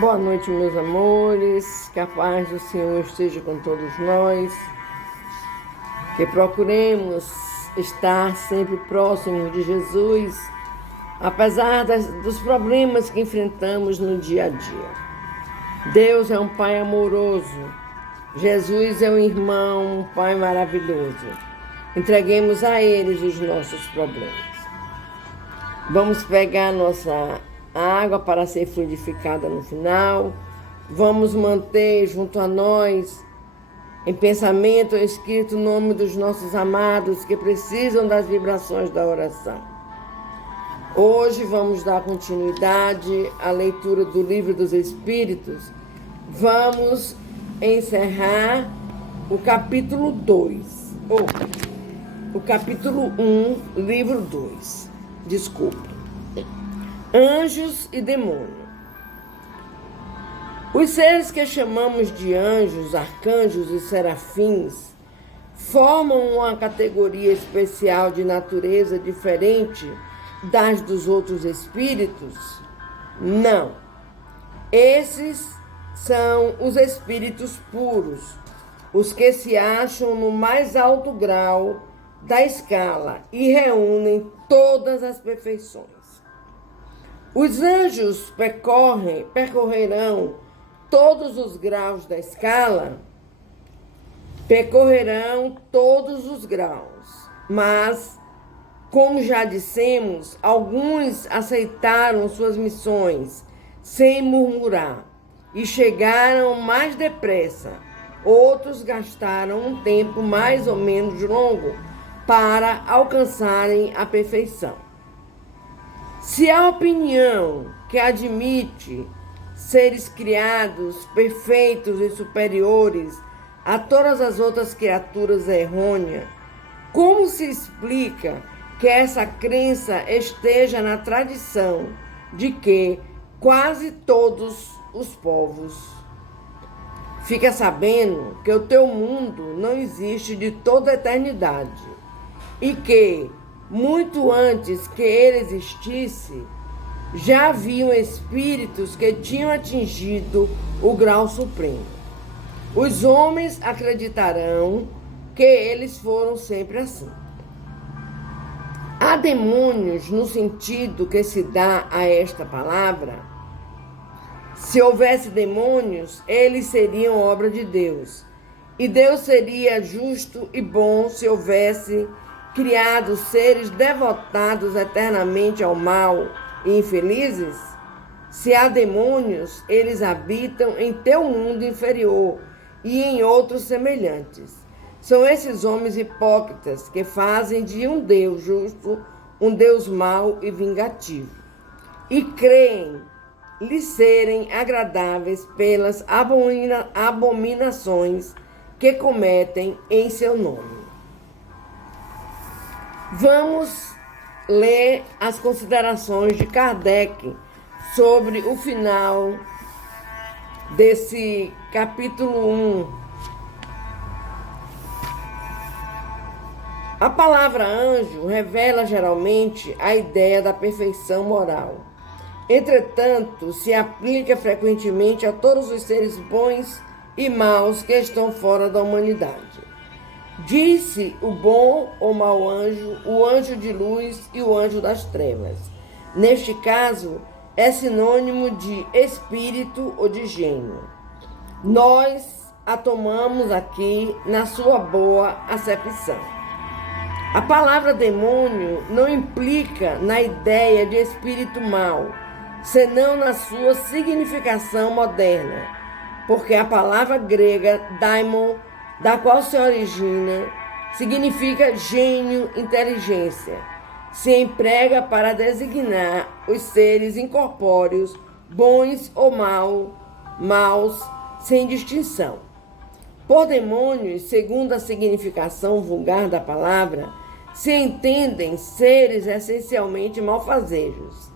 Boa noite, meus amores. Que a paz do Senhor esteja com todos nós. Que procuremos estar sempre próximos de Jesus, apesar dos problemas que enfrentamos no dia a dia. Deus é um Pai amoroso. Jesus é um irmão, um Pai maravilhoso. Entreguemos a eles os nossos problemas. Vamos pegar nossa água para ser fluidificada no final. Vamos manter junto a nós, em pensamento escrito, o nome dos nossos amados que precisam das vibrações da oração. Hoje vamos dar continuidade à leitura do Livro dos Espíritos. Vamos encerrar o capítulo 2, ou o capítulo 1, livro 2. Desculpe. Anjos e demônios. Os seres que chamamos de anjos, arcanjos e serafins formam uma categoria especial de natureza diferente das dos outros espíritos? Não. Esses são os espíritos puros, os que se acham no mais alto grau da escala e reúnem todas as perfeições. Os anjos percorrerão todos os graus da escala, mas, como já dissemos, alguns aceitaram suas missões sem murmurar e chegaram mais depressa. Outros gastaram um tempo mais ou menos longo para alcançarem a perfeição. Se a opinião que admite seres criados perfeitos e superiores a todas as outras criaturas é errônea, como se explica que essa crença esteja na tradição de que quase todos os povos? Fica sabendo que o teu mundo não existe de toda a eternidade e que, muito antes que ele existisse, já haviam espíritos que tinham atingido o grau supremo. Os homens acreditarão que eles foram sempre assim. Há demônios no sentido que se dá a esta palavra. Se houvesse demônios, eles seriam obra de Deus. E Deus seria justo e bom se houvesse criado seres devotados eternamente ao mal e infelizes? Se há demônios, eles habitam em teu mundo inferior e em outros semelhantes. São esses homens hipócritas que fazem de um Deus justo um Deus mau e vingativo, e creem lhe serem agradáveis pelas abominações que cometem em seu nome. Vamos ler as considerações de Kardec sobre o final desse capítulo 1. A palavra anjo revela geralmente a ideia da perfeição moral. Entretanto, se aplica frequentemente a todos os seres bons e maus que estão fora da humanidade. Diz-se o bom ou mau anjo, o anjo de luz e o anjo das trevas. Neste caso, é sinônimo de espírito ou de gênio. Nós a tomamos aqui na sua boa acepção. A palavra demônio não implica na ideia de espírito mau, senão na sua significação moderna, porque a palavra grega daimon, da qual se origina, significa gênio, inteligência. Se emprega para designar os seres incorpóreos, bons ou maus, sem distinção. Por demônios, segundo a significação vulgar da palavra, se entendem seres essencialmente malfazejos.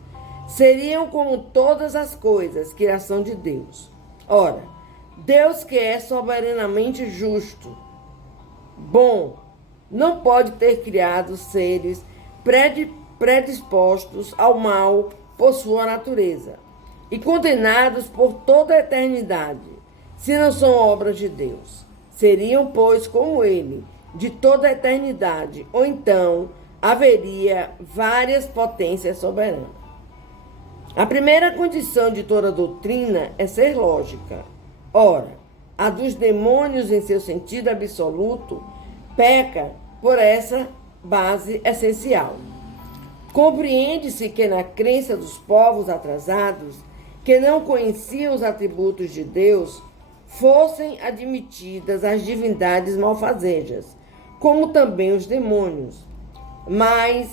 Seriam como todas as coisas, criação de Deus. Ora, Deus, que é soberanamente justo, bom, não pode ter criado seres predispostos ao mal por sua natureza. e condenados por toda a eternidade, se não são obras de Deus. Seriam, pois, como ele, de toda a eternidade, ou então haveria várias potências soberanas. A primeira condição de toda doutrina é ser lógica. Ora, a dos demônios em seu sentido absoluto peca por essa base essencial. Compreende-se que na crença dos povos atrasados, que não conheciam os atributos de Deus, fossem admitidas as divindades malfazejas, como também os demônios. Mas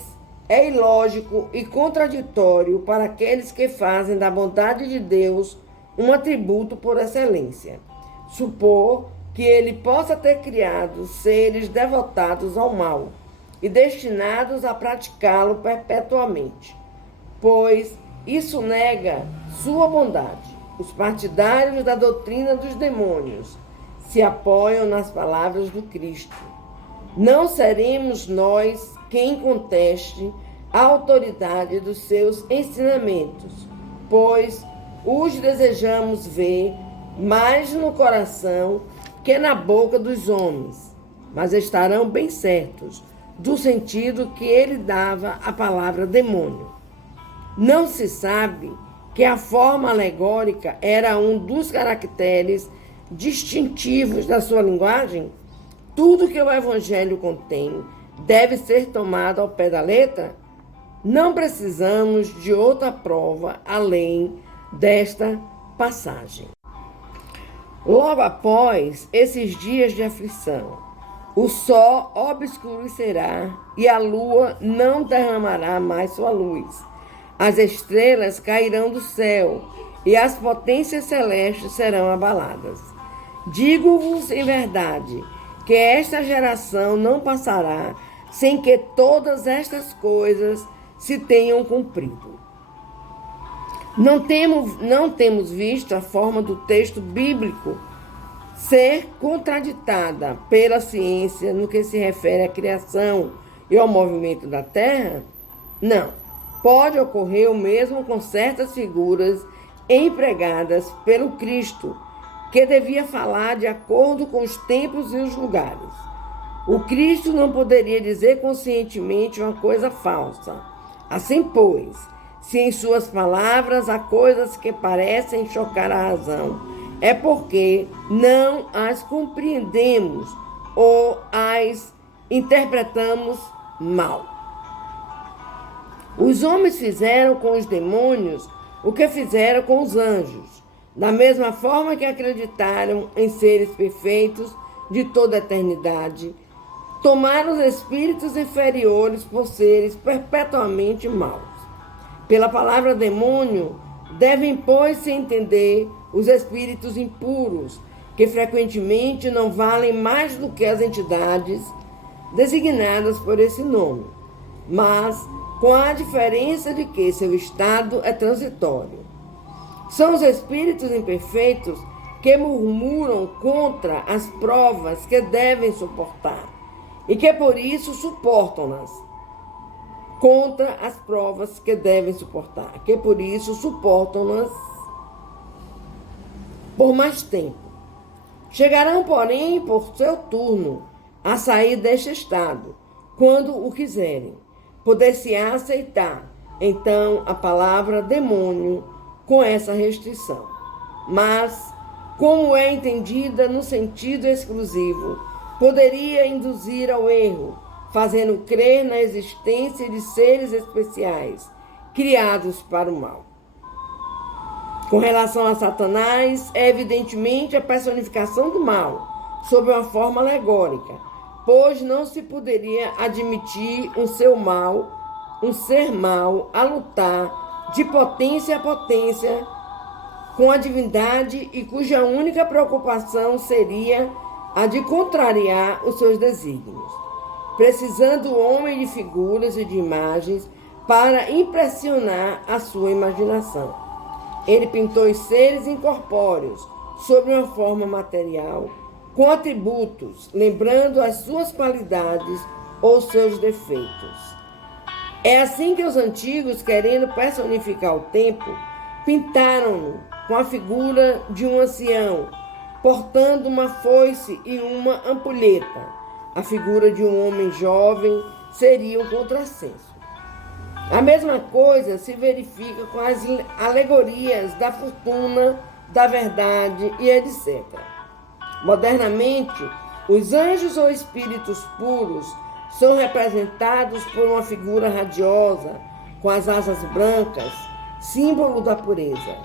é ilógico e contraditório para aqueles que fazem da bondade de Deus um atributo por excelência, supor que ele possa ter criado seres devotados ao mal e destinados a praticá-lo perpetuamente, pois isso nega sua bondade. Os partidários da doutrina dos demônios se apoiam nas palavras do Cristo. Não seremos nós quem conteste a autoridade dos seus ensinamentos, pois os desejamos ver mais no coração que na boca dos homens, mas estarão bem certos do sentido que ele dava à palavra demônio. Não se sabe que a forma alegórica era um dos caracteres distintivos da sua linguagem? Tudo que o Evangelho contém deve ser tomado ao pé da letra? Não precisamos de outra prova além desta passagem. Logo após esses dias de aflição, o sol obscurecerá e a lua não derramará mais sua luz. As estrelas cairão do céu e as potências celestes serão abaladas. Digo-vos em verdade que esta geração não passará sem que todas estas coisas se tenham cumprido. Não temos visto a forma do texto bíblico ser contraditada pela ciência no que se refere à criação e ao movimento da Terra? Não. Pode ocorrer o mesmo com certas figuras empregadas pelo Cristo, que devia falar de acordo com os tempos e os lugares. O Cristo não poderia dizer conscientemente uma coisa falsa. Assim, pois, se em suas palavras há coisas que parecem chocar a razão, é porque não as compreendemos ou as interpretamos mal. Os homens fizeram com os demônios o que fizeram com os anjos, da mesma forma que acreditaram em seres perfeitos de toda a eternidade, tomaram os espíritos inferiores por seres perpetuamente maus. Pela palavra demônio, devem, pois, se entender os espíritos impuros, que frequentemente não valem mais do que as entidades designadas por esse nome, mas com a diferença de que seu estado é transitório. São os espíritos imperfeitos que murmuram contra as provas que devem suportar e que por isso suportam-nas. Contra as provas que devem suportar, que por isso suportam-nas por mais tempo. Chegarão, porém, por seu turno, a sair deste estado, quando o quiserem. Poder-se-á aceitar, então, a palavra demônio com essa restrição. Mas, como é entendida no sentido exclusivo, poderia induzir ao erro, fazendo crer na existência de seres especiais, criados para o mal. Com relação a Satanás, é evidentemente a personificação do mal, sob uma forma alegórica, pois não se poderia admitir um ser mau a lutar de potência a potência com a divindade e cuja única preocupação seria a de contrariar os seus desígnios, precisando o homem de figuras e de imagens para impressionar a sua imaginação. Ele pintou os seres incorpóreos sob uma forma material, com atributos, lembrando as suas qualidades ou seus defeitos. É assim que os antigos, querendo personificar o tempo, Pintaram-no com a figura de um ancião, portando uma foice e uma ampulheta. A figura de um homem jovem seria um contrassenso. A mesma coisa se verifica com as alegorias da fortuna, da verdade e etc. Modernamente, os anjos ou espíritos puros são representados por uma figura radiosa, com as asas brancas, símbolo da pureza.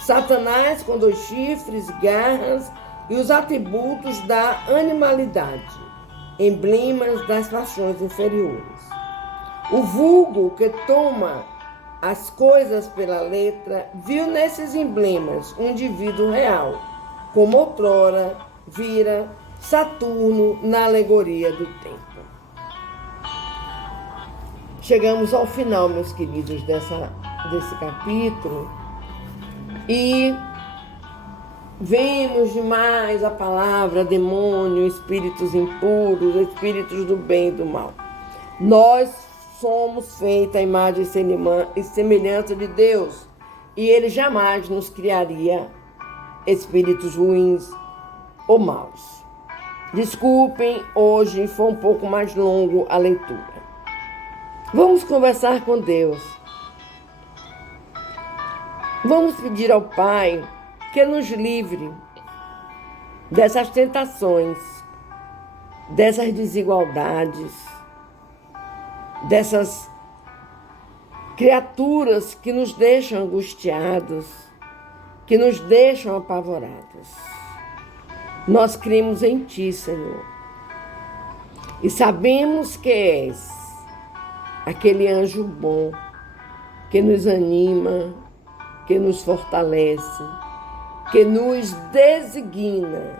Satanás com 2 chifres, garras e os atributos da animalidade, emblemas das paixões inferiores. O vulgo que toma as coisas pela letra viu nesses emblemas um indivíduo real, como outrora vira Saturno na alegoria do tempo. Chegamos ao final, meus queridos, desse capítulo e vemos demais a palavra demônio, espíritos impuros, espíritos do bem e do mal. Nós somos feitos à imagem e semelhança de Deus e Ele jamais nos criaria espíritos ruins ou maus. Desculpem, hoje foi um pouco mais longo a leitura. Vamos conversar com Deus. Vamos pedir ao Pai que nos livre dessas tentações, dessas desigualdades, dessas criaturas que nos deixam angustiados, que nos deixam apavorados. Nós cremos em Ti, Senhor, e sabemos que és aquele anjo bom que nos anima, que nos fortalece, que nos designa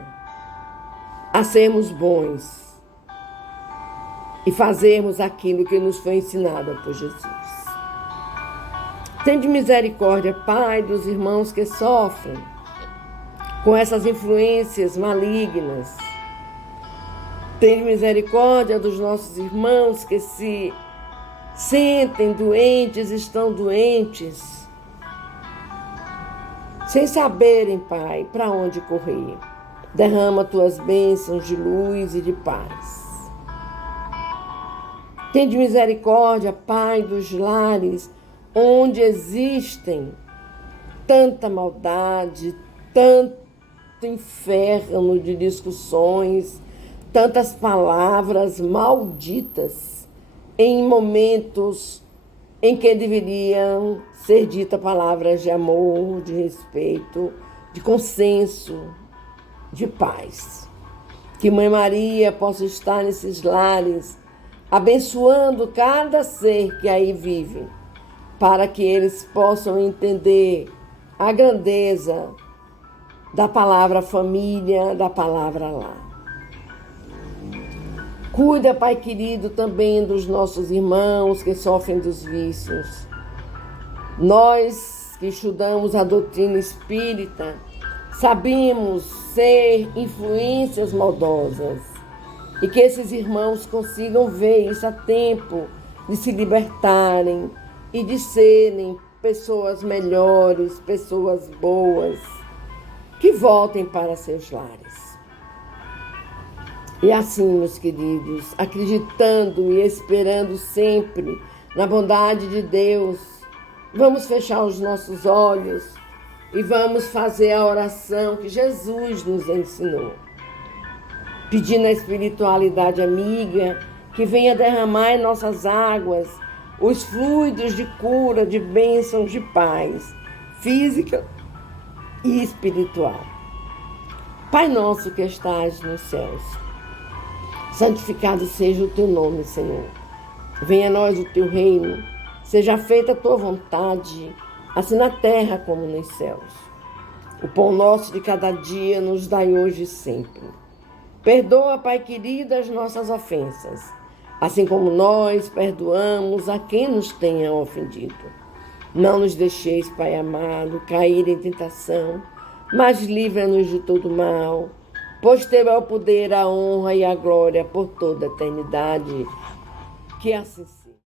a sermos bons e fazermos aquilo que nos foi ensinado por Jesus. Tende misericórdia, Pai, dos irmãos que sofrem com essas influências malignas. Tende misericórdia dos nossos irmãos que se sentem doentes, estão doentes, sem saberem, Pai, para onde correr. Derrama Tuas bênçãos de luz e de paz. Tende misericórdia, Pai, dos lares onde existem tanta maldade, tanto inferno de discussões, tantas palavras malditas em momentos em que deveriam ser ditas palavras de amor, de respeito, de consenso, de paz. Que Mãe Maria possa estar nesses lares, abençoando cada ser que aí vive, para que eles possam entender a grandeza da palavra família, da palavra lar. Cuida, Pai querido, também dos nossos irmãos que sofrem dos vícios. Nós que estudamos a doutrina espírita, sabemos ser influências maldosas e que esses irmãos consigam ver isso a tempo de se libertarem e de serem pessoas melhores, pessoas boas, que voltem para seus lares. E assim, meus queridos, acreditando e esperando sempre na bondade de Deus, vamos fechar os nossos olhos e vamos fazer a oração que Jesus nos ensinou. Pedindo a espiritualidade amiga que venha derramar em nossas águas os fluidos de cura, de bênçãos, de paz, física e espiritual. Pai nosso que estás nos céus, santificado seja o teu nome, Senhor. Venha a nós o teu reino, seja feita a tua vontade, assim na terra como nos céus. O pão nosso de cada dia nos dai hoje e sempre. Perdoa, Pai querido, as nossas ofensas, assim como nós perdoamos a quem nos tenha ofendido. Não nos deixeis, Pai amado, cair em tentação, mas livra-nos de todo mal, pois teu é o poder, a honra e a glória por toda a eternidade. Que assim seja.